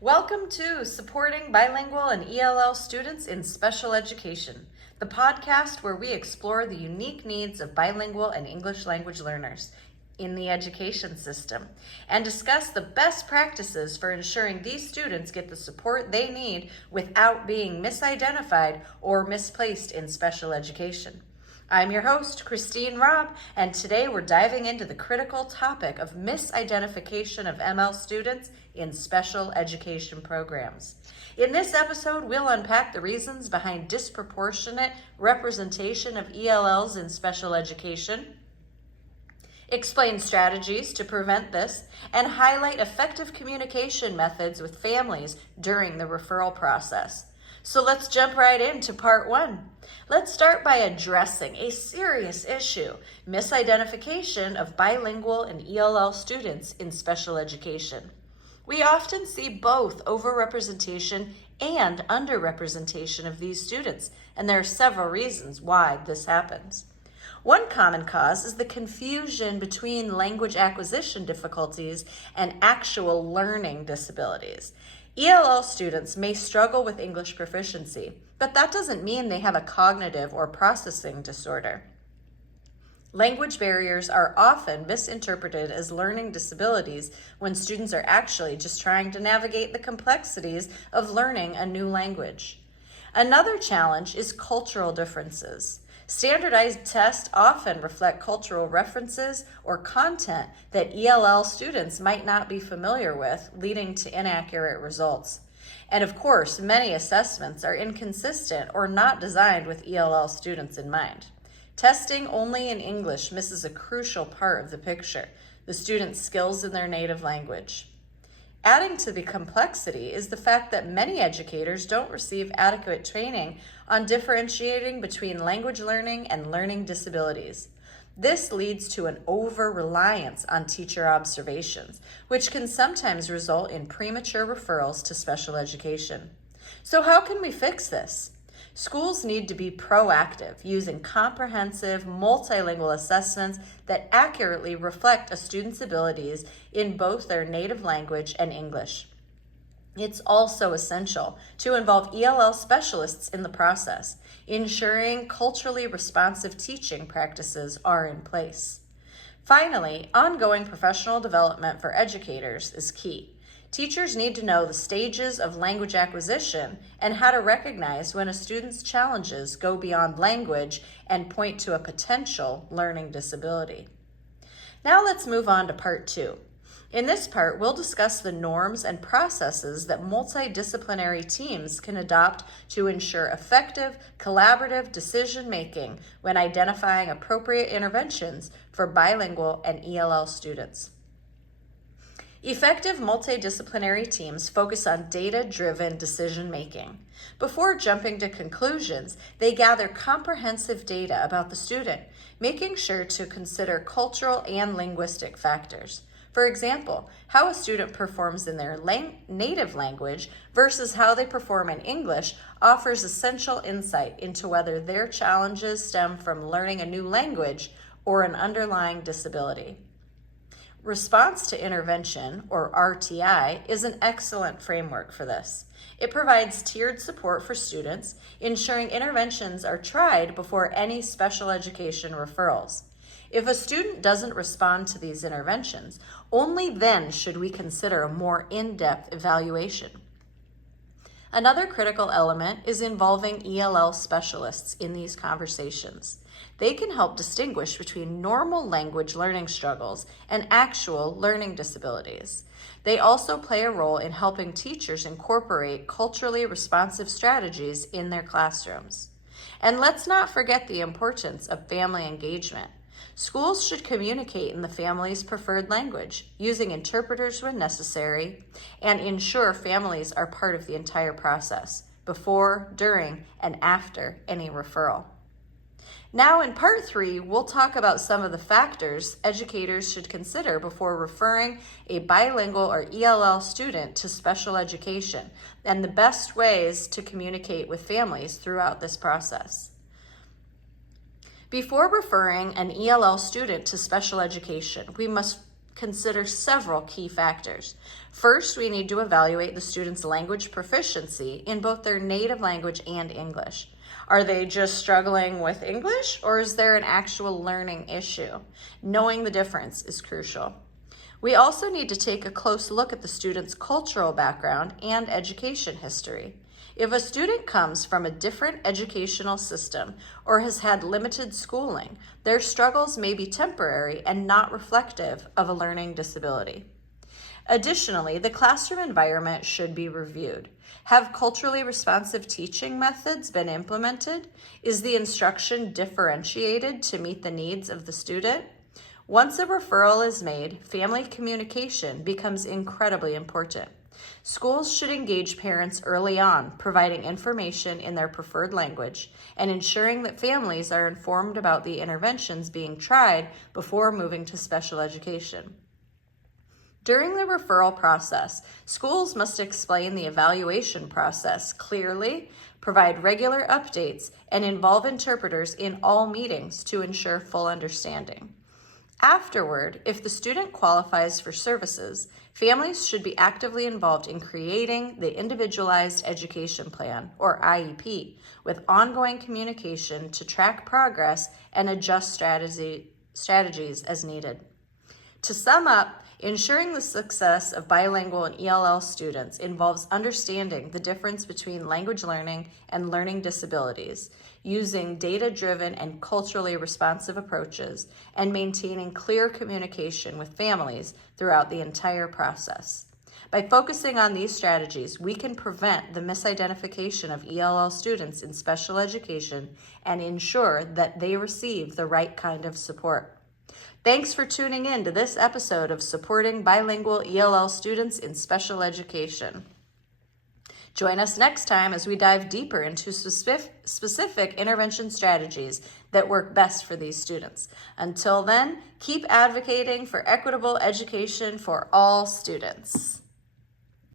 Welcome to Supporting Bilingual and ELL Students in Special Education, the podcast where we explore the unique needs of bilingual and English language learners in the education system and discuss the best practices for ensuring these students get the support they need without being misidentified or misplaced in special education. I'm your host, Christine Robb, and today we're diving into the critical topic of misidentification of ML students in special education programs. In this episode, we'll unpack the reasons behind disproportionate representation of ELLs in special education, explain strategies to prevent this, and highlight effective communication methods with families during the referral process. So let's jump right into part one. Let's start by addressing a serious issue, misidentification of bilingual and ELL students in special education. We often see both overrepresentation and underrepresentation of these students, and there are several reasons why this happens. One common cause is the confusion between language acquisition difficulties and actual learning disabilities. ELL students may struggle with English proficiency, but that doesn't mean they have a cognitive or processing disorder. Language barriers are often misinterpreted as learning disabilities when students are actually just trying to navigate the complexities of learning a new language. Another challenge is cultural differences. Standardized tests often reflect cultural references or content that ELL students might not be familiar with, leading to inaccurate results. And of course, many assessments are inconsistent or not designed with ELL students in mind. Testing only in English misses a crucial part of the picture, the student's skills in their native language. Adding to the complexity is the fact that many educators don't receive adequate training on differentiating between language learning and learning disabilities. This leads to an over-reliance on teacher observations, which can sometimes result in premature referrals to special education. So how can we fix this? Schools need to be proactive, using comprehensive, multilingual assessments that accurately reflect a student's abilities in both their native language and English. It's also essential to involve ELL specialists in the process, ensuring culturally responsive teaching practices are in place. Finally, ongoing professional development for educators is key. Teachers need to know the stages of language acquisition and how to recognize when a student's challenges go beyond language and point to a potential learning disability. Now let's move on to part two. In this part, we'll discuss the norms and processes that multidisciplinary teams can adopt to ensure effective, collaborative decision-making when identifying appropriate interventions for bilingual and ELL students. Effective multidisciplinary teams focus on data-driven decision-making. Before jumping to conclusions, they gather comprehensive data about the student, making sure to consider cultural and linguistic factors. For example, how a student performs in their native language versus how they perform in English offers essential insight into whether their challenges stem from learning a new language or an underlying disability. Response to intervention, or RTI, is an excellent framework for this. It provides tiered support for students, ensuring interventions are tried before any special education referrals. If a student doesn't respond to these interventions, only then should we consider a more in-depth evaluation. Another critical element is involving ELL specialists in these conversations. They can help distinguish between normal language learning struggles and actual learning disabilities. They also play a role in helping teachers incorporate culturally responsive strategies in their classrooms. And let's not forget the importance of family engagement. Schools should communicate in the family's preferred language, using interpreters when necessary, and ensure families are part of the entire process, before, during, and after any referral. Now in part three, we'll talk about some of the factors educators should consider before referring a bilingual or ELL student to special education, and the best ways to communicate with families throughout this process. Before referring an ELL student to special education, we must consider several key factors. First, we need to evaluate the student's language proficiency in both their native language and English. Are they just struggling with English, or is there an actual learning issue? Knowing the difference is crucial. We also need to take a close look at the student's cultural background and education history. If a student comes from a different educational system or has had limited schooling, their struggles may be temporary and not reflective of a learning disability. Additionally, the classroom environment should be reviewed. Have culturally responsive teaching methods been implemented? Is the instruction differentiated to meet the needs of the student? Once a referral is made, family communication becomes incredibly important. Schools should engage parents early on, providing information in their preferred language and ensuring that families are informed about the interventions being tried before moving to special education. During the referral process, schools must explain the evaluation process clearly, provide regular updates, and involve interpreters in all meetings to ensure full understanding. Afterward, if the student qualifies for services, families should be actively involved in creating the Individualized Education Plan, or IEP, with ongoing communication to track progress and adjust strategies as needed. To sum up, ensuring the success of bilingual and ELL students involves understanding the difference between language learning and learning disabilities, using data-driven and culturally responsive approaches, and maintaining clear communication with families throughout the entire process. By focusing on these strategies, we can prevent the misidentification of ELL students in special education and ensure that they receive the right kind of support. Thanks for tuning in to this episode of Supporting Bilingual ELL Students in Special Education. Join us next time as we dive deeper into specific intervention strategies that work best for these students. Until then, keep advocating for equitable education for all students.